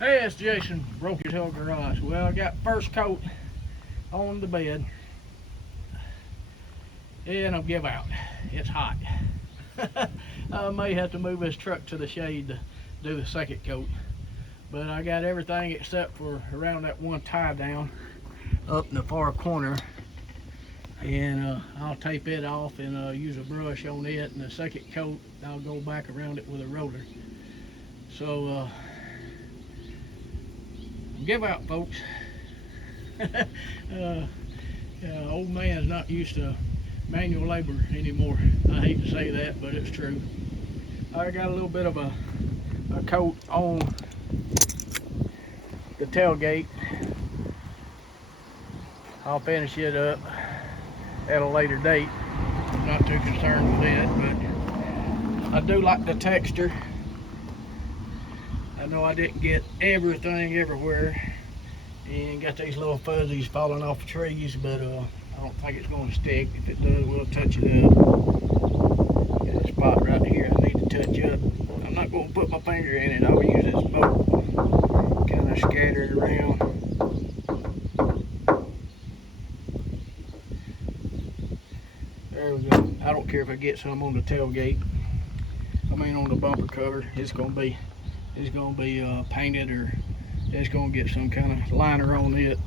Hey, it's Jason, Broke Your Tail Garage. Well, I got first coat on the bed, and I'm give out. It's hot. I may have to move this truck to the shade to do the second coat, but I got everything except for around that one tie down up in the far corner, and I'll tape it off and use a brush on it, and the second coat I'll go back around it with a roller. So give out, folks. Old man's not used to manual labor anymore. I hate to say that, but it's true. I got a little bit of a coat on the tailgate. I'll finish it up at a later date. I'm not too concerned with it, but I do like the texture. I know I didn't get everything everywhere and got these little fuzzies falling off the trees, but I don't think it's going to stick. If it does, we'll touch it up. Got a spot right here I need to touch up. I'm not going to put my finger in it. I'll use this boat, kind of scatter it around. There we go. I don't care if I get some on the tailgate. I mean on the bumper cover. It's going to be painted, or it's going to get some kind of liner on it.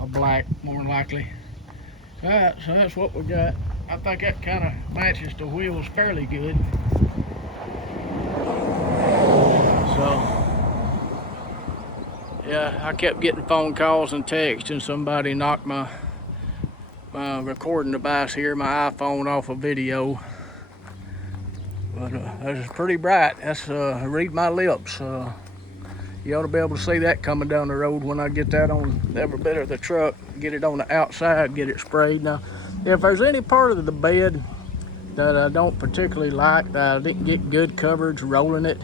A black, more than likely. Alright, so that's what we got. I think that kind of matches the wheels fairly good. So, yeah, I kept getting phone calls and texts, and somebody knocked my recording device here, my iPhone, off a video. But that's pretty bright. That's read my lips. You ought to be able to see that coming down the road when I get that on every bit of the truck, get it on the outside, get it sprayed. Now, if there's any part of the bed that I don't particularly like, that I didn't get good coverage rolling it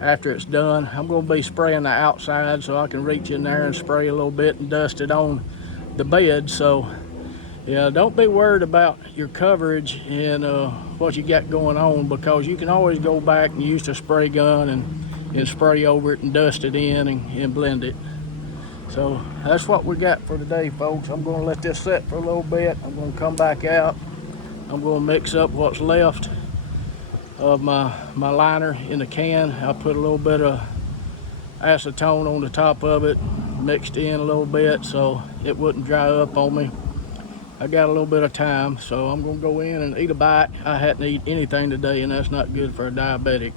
after it's done, I'm going to be spraying the outside so I can reach in there and spray a little bit and dust it on the bed. So, yeah, don't be worried about your coverage and what you got going on, because you can always go back and use the spray gun and spray over it and dust it in and blend it. So that's what we got for today, folks. I'm going to let this set for a little bit. I'm going to come back out. I'm going to mix up what's left of my liner in the can. I put a little bit of acetone on the top of it, mixed in a little bit so it wouldn't dry up on me. I got a little bit of time, so I'm going to go in and eat a bite. I hadn't eaten anything today, and that's not good for a diabetic.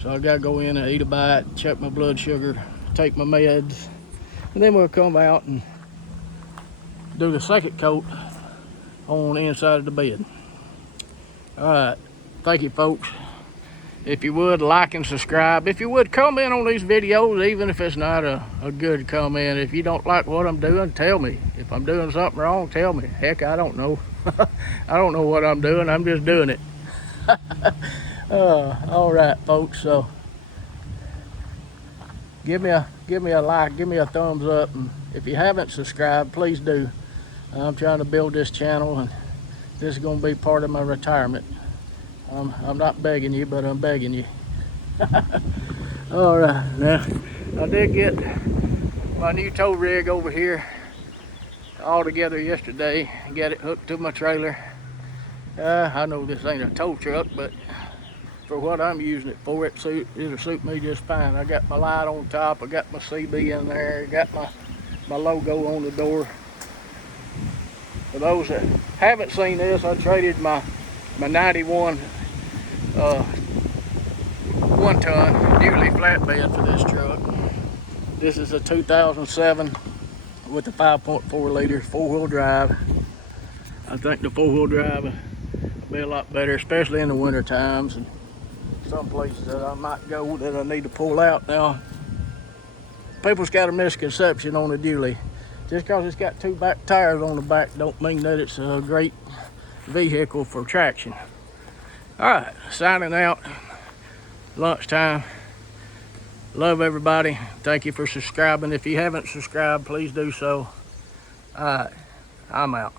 So I got to go in and eat a bite, check my blood sugar, take my meds, and then we'll come out and do the second coat on the inside of the bed. All right, thank you, folks. If you would, like and subscribe. If you would, comment on these videos, even if it's not a good comment. If you don't like what I'm doing, tell me. If I'm doing something wrong, tell me. Heck, I don't know. I don't know what I'm doing. I'm just doing it. All right, folks. So give me a like, give me a thumbs up, and if you haven't subscribed, please do. I'm trying to build this channel, and this is going to be part of my retirement. I'm not begging you, but I'm begging you. All right, now I did get my new tow rig over here all together yesterday and got it hooked to my trailer. I know this ain't a tow truck, but for what I'm using it for, it'll suit me just fine. I got my light on top, I got my CB in there, got my logo on the door. For those that haven't seen this, I traded my 91 1-ton Dewey flatbed for this truck. This is a 2007 with a 5.4 liter 4-wheel drive. I think the 4-wheel drive will be a lot better, especially in the winter times and some places that I might go that I need to pull out. Now, people's got a misconception on the Dewey. Just because it's got 2 back tires on the back don't mean that it's a great vehicle for traction. All right, signing out. Lunchtime. Love everybody. Thank you for subscribing. If you haven't subscribed, please do so. All right, I'm out.